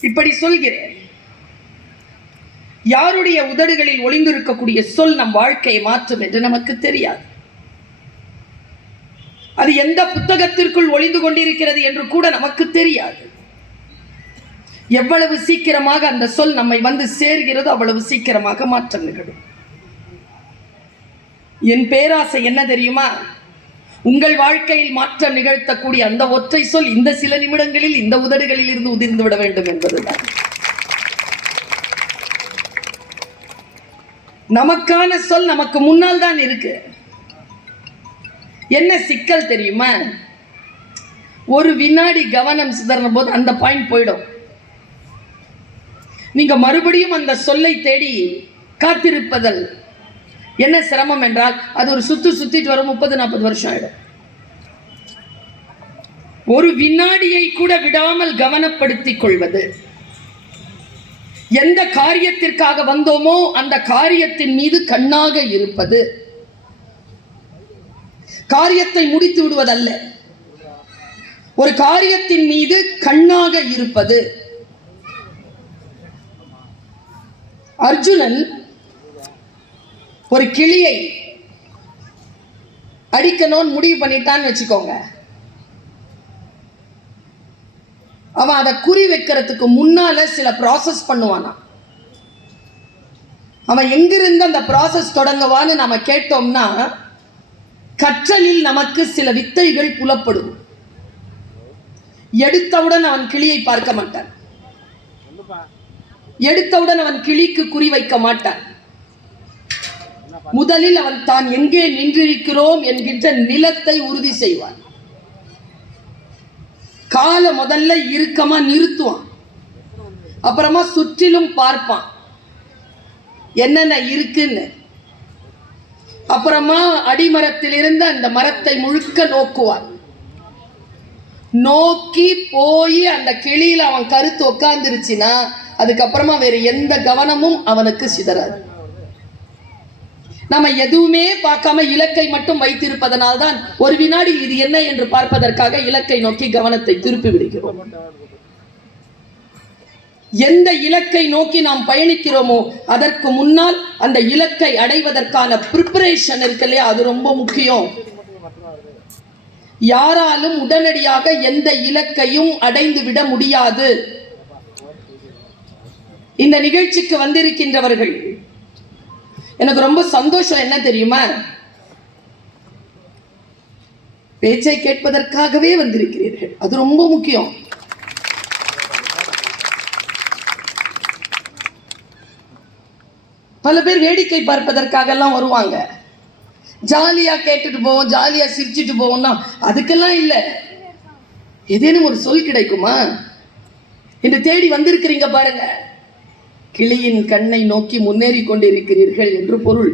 இப்படி சொல்கிறேன். யாருடைய உதடுகளில் ஒளிந்திருக்கக்கூடிய சொல் நம் வாழ்க்கையை மாற்றும் என்று நமக்கு தெரியாது. அது எந்த புத்தகத்திற்குள் ஒளிந்து கொண்டிருக்கிறது என்று கூட நமக்கு தெரியாது. எவ்வளவு சீக்கிரமாக அந்த சொல் நம்மை வந்து சேர்கிறதோ அவ்வளவு சீக்கிரமாக மாற்றம் நிகழும். என் பேராசை என்ன தெரியுமா? உங்கள் வாழ்க்கையில் மாற்றம் நிகழ்த்தக்கூடிய அந்த ஒற்றை சொல் இந்த சில நிமிடங்களில் இந்த உதடுகளில் இருந்து உதிர்ந்து விட வேண்டும் என்பதுதான். நமக்கான சொல் நமக்கு முன்னால் தான் இருக்கு. என்ன சிக்கல் தெரியுமா? ஒரு வினாடி கவனம் சிதறின போது அந்த பாயிண்ட் போயிடும். நீங்க மறுபடியும் அந்த சொல்லை தேடி காத்திருப்பதல் என்ன சிரமம் என்றால் அது ஒரு சுத்து சுத்திட்டு வரும் முப்பது நாற்பது வருஷம் ஆயிடும். ஒரு வினாடியை கூட விடாமல் கவனப்படுத்திக் கொள்வது. எந்த காரியத்திற்காக வந்தோமோ அந்த காரியத்தின் மீது கண்ணாக இருப்பது. காரியத்தை முடித்து விடுவதல்ல. ஒரு காரியத்தின் மீது கண்ணாக இருப்பது. அர்ஜுனன் ஒரு கிளியை அடிக்கணும்னு முடிவு பண்ணிட்டான்னு வச்சுக்கோங்க. அவன் அதை குறி வைக்கிறதுக்கு முன்னால சில ப்ராசஸ் பண்ணுவானா. அவன் எங்கிருந்து அந்த ப்ராசஸ் தொடங்குவான்னு நாம கேட்டோம்னா கற்றலில் நமக்கு சில வித்தைகள் புலப்படும். எடுத்தவுடன் அவன் கிளியை பார்க்க மாட்டான். எடுத்தவுடன் அவன் கிளிக்கு குறி வைக்க மாட்டான். முதலில் அவன் தான் எங்கே நின்றிருக்கிறோம் என்கின்ற நிலத்தை உறுதி செய்வான். காலை முதல்ல இறுக்கமா நிறுத்துவான். அப்புறமா சுற்றிலும் பார்ப்பான். என்னென்ன இருக்குன்னு. அப்புறமா அடிமரத்திலிருந்து அந்த மரத்தை முழுக்க நோக்குவான். நோக்கி போய் அந்த கிளியில் அவன் கருத்து உட்காந்துருச்சுன்னா அதுக்கப்புறமா வேற எந்த கவனமும் அவனுக்கு சிதறாது. நம்ம எதுவுமே பார்க்காம இலக்கை மட்டும் வைத்திருப்பதனால் தான் ஒரு வினாடி இது என்ன என்று பார்ப்பதற்காக இலக்கை நோக்கி கவனத்தை திருப்பி விடுகிறோம். எந்த இலக்கை நோக்கி நாம் பயணிக்கிறோமோ அதற்கு முன்னால் அந்த இலக்கை அடைவதற்கான ப்ரிப்பரேஷன் இருக்கு இல்லையா அது ரொம்ப முக்கியம். யாராலும் உடனடியாக எந்த இலக்கையும் அடைந்து விட முடியாது. இந்த நிகழ்ச்சிக்கு வந்திருக்கின்றவர்கள் எனக்கு ரொம்ப சந்தோஷம் என்ன தெரியுமா? பேச்சை கேட்பதற்காகவே வந்திருக்கிறீர்கள். அது ரொம்ப முக்கியம். பல பேர் வேடிக்கை பார்ப்பதற்காக எல்லாம் வருவாங்க. ஜாலியா கேட்டுட்டு போவோம் ஜாலியா சிரிச்சுட்டு போவோம்னா அதுக்கெல்லாம் இல்லை. ஏதேனும் ஒரு சொல் கிடைக்குமா? என்று தேடி வந்திருக்கிறீங்க பாருங்க. கிளியின் கண்ணை நோக்கி முன்னேறி கொண்டிருக்கிறீர்கள் என்று பொருள்.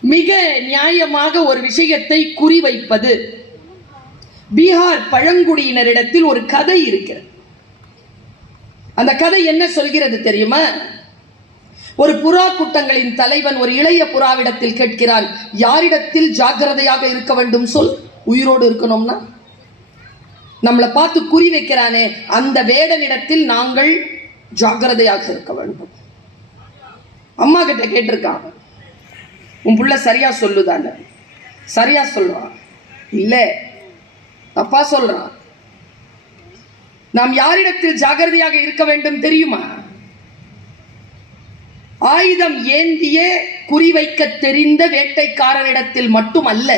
மிக நியாயமாக ஒரு விஷயத்தை குறிவைப்பது பீகார் பழங்குடியினரிடத்தில் ஒரு கதை இருக்கிறது. அந்த கதை என்ன சொல்கிறது தெரியுமா? ஒரு புறா கூட்டங்களின் தலைவன் ஒரு இளைய புறாவிடத்தில் கேட்கிறான் யாரிடத்தில் ஜாக்கிரதையாக இருக்க வேண்டும்? சொல். உயிரோடு இருக்கணும்னா? நம்மளை பார்த்து குறி வைக்கிறானே அந்த வேடனிடத்தில் நாங்கள் ஜாக்கிரதையாக இருக்க வேண்டும். அம்மா கிட்ட கேட்டிருக்கான். உன் புள்ள சரியா சொல்லுதான சரியா சொல்றான் இல்லை தப்பா சொல்றான். நாம் யாரிடத்தில் ஜாகிரதையாக இருக்க வேண்டும் தெரியுமா? ஆயுதம் ஏந்திய குறிவைக்க தெரிந்த வேட்டைக்காரனிடத்தில் மட்டுமல்ல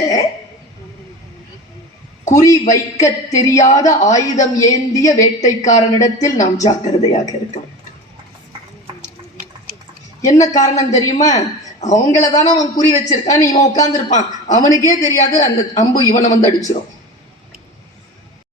குறி வைக்க தெரியாத ஆயுதம் ஏந்திய வேட்டைக்காரனிடத்தில் நாம் ஜாக்கிரதையாக இருக்க என்ன காரணம் தெரியுமா? அவங்கள தானே அவன் குறி வச்சிருக்கான்னு இவன் உட்காந்துருப்பான் அவனுக்கே தெரியாது அந்த அம்பு இவனை வந்து அடிச்சிடும்